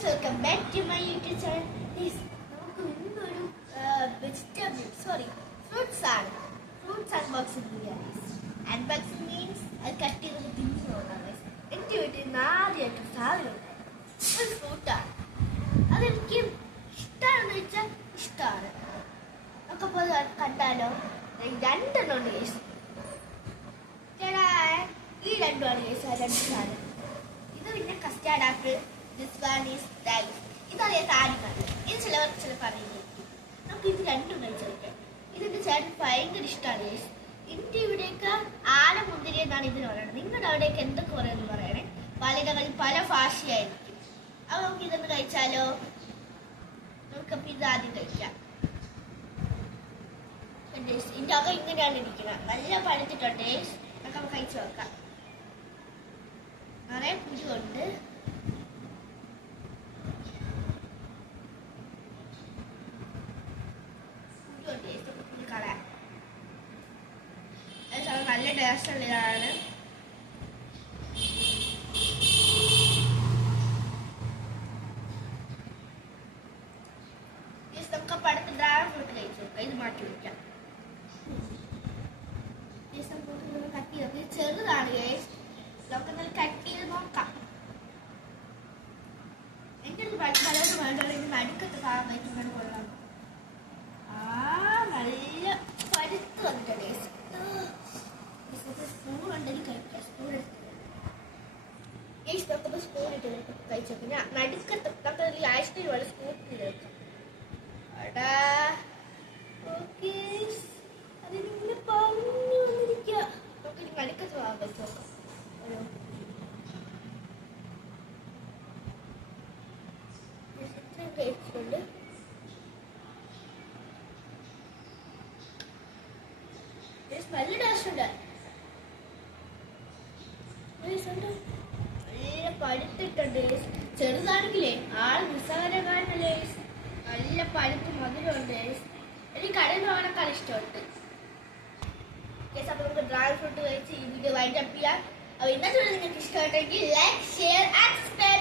Guys, welcome back to my YouTube channel. നമുക്ക് ഇന്നൊരു fruits unboxing ചെയ്യാം. അൺബോക്സിംഗ് മീൻസ് അത് കട്ട് ചെയ്ത് തിന്നുകൊണ്ടാണ്. എൻ്റെ വീട്ടിൽ നിന്ന് ആദ്യമായിട്ട് സാധനം ഒരു ഫ്രൂട്ടാണ്. അതെനിക്ക് ഇഷ്ടമാണെന്ന് വെച്ചാൽ ഇഷ്ടമാണ്. നമുക്ക് ഇപ്പോൾ കണ്ടാലോ, രണ്ടെണ്ണം ഉണ്ട് ഗൈസ്. ഈ രണ്ടുമാണ് ഗൈസ്, ആ രണ്ട് സാധനം. ഇത് പിന്നെ custard apple, this one is dice. ഇതറിയാത്ത ആദ്യമാണ്. ഇത് ചിലപ്പോൾ അറിയില്ലായിരിക്കും. നമുക്ക് ഇത് രണ്ടും കഴിച്ചെടുക്കാം. ഇതിൻ്റെ ചേട്ടൻ ഭയങ്കര ഇഷ്ടമാണ് ഗൈസ്. എൻ്റെ ഇവിടെയൊക്കെ ആനമുന്തിരി എന്നാണ് ഇതിന് പറയുന്നത്. നിങ്ങളുടെ അവിടെയൊക്കെ എന്തൊക്കെ പറയുമെന്ന് പറയണേ. പലയിടങ്ങളിൽ പല ഭാഷയായിരിക്കും. അപ്പോൾ നമുക്ക് ഇതൊന്ന് കഴിച്ചാലോ? നമുക്കപ്പോൾ ഇത് ആദ്യം കഴിക്കാം. ഇതിൻ്റെ അകം ഇങ്ങനെയാണ് ഇരിക്കുന്നത്. നല്ല പഴുത്തിട്ടുണ്ട്. നമുക്ക് കഴിച്ചു നോക്കാം. നിറയെ കുരുണ്ട്. കളയാം. നല്ല ടേസ്റ്റ് ഉള്ളതാണ്. നമുക്ക് പടുത്ത് ഡ്രാഗൺ ഫ്രൂട്ട് കഴിച്ചു നോക്കാം. ഇത് മാറ്റി വയ്ക്കാം. കട്ട് ചെയ്ത് ചെറുതാണ് ഗൈസ്. നമുക്ക് കട്ട് ചെയ്ത് നോക്കാം. എൻ്റെ ഒരു പലരും വേണ്ട നടുക്കത്ത് കാണാൻ പറ്റുന്നത് കൊള്ളാം. നല്ല പഴുത്ത് വന്നിട്ടുണ്ട് ഗൈസ്. സ്പൂൺ ഉണ്ടെങ്കിൽ കഴിക്കാം. സ്പൂൺ ഗൈസ്, നമുക്കിപ്പോൾ സ്പൂൺ ഇട്ട് കഴിച്ചു നോക്കാം. ഞാൻ നടുക്കത്ത് നമുക്ക് ഐസ്ക്രീം പോലെ സ്പൂൺ ഇട്ട് വെക്കാം. അടാ ഓക്കെ, അതിനിങ്ങനെ പറഞ്ഞു വന്നിരിക്കുക. നമുക്കിനി നടുക്കത്ത് പോകാൻ വെച്ച് നോക്കാം. കഴിച്ചിട്ടുണ്ട്. നല്ല ടേസ്റ്റ് ഉണ്ട്. നല്ല പഴുത്തിട്ടുണ്ട്. ചെറുതാണെങ്കിലേ ആള് നിസ്സാരക്കാരനല്ലേ. നല്ല പഴുത്ത് മധുരമുണ്ട്. എനിക്ക് കടയിൽ നിന്ന് വാങ്ങാനൊക്കെ ഇഷ്ടമുണ്ട്. അപ്പോൾ നമുക്ക് ഡ്രാഗൺ ഫ്രൂട്ട് കഴിച്ച് ഈ വീഡിയോ വൈൻഡ് അപ്പ് ചെയ്യാം. അപ്പോൾ ഇന്നത്തെ നിങ്ങൾക്ക് ഇഷ്ടപ്പെട്ടെങ്കിൽ ലൈക്ക്, ഷെയർ ആൻഡ് സബ്സ്ക്രൈബ്.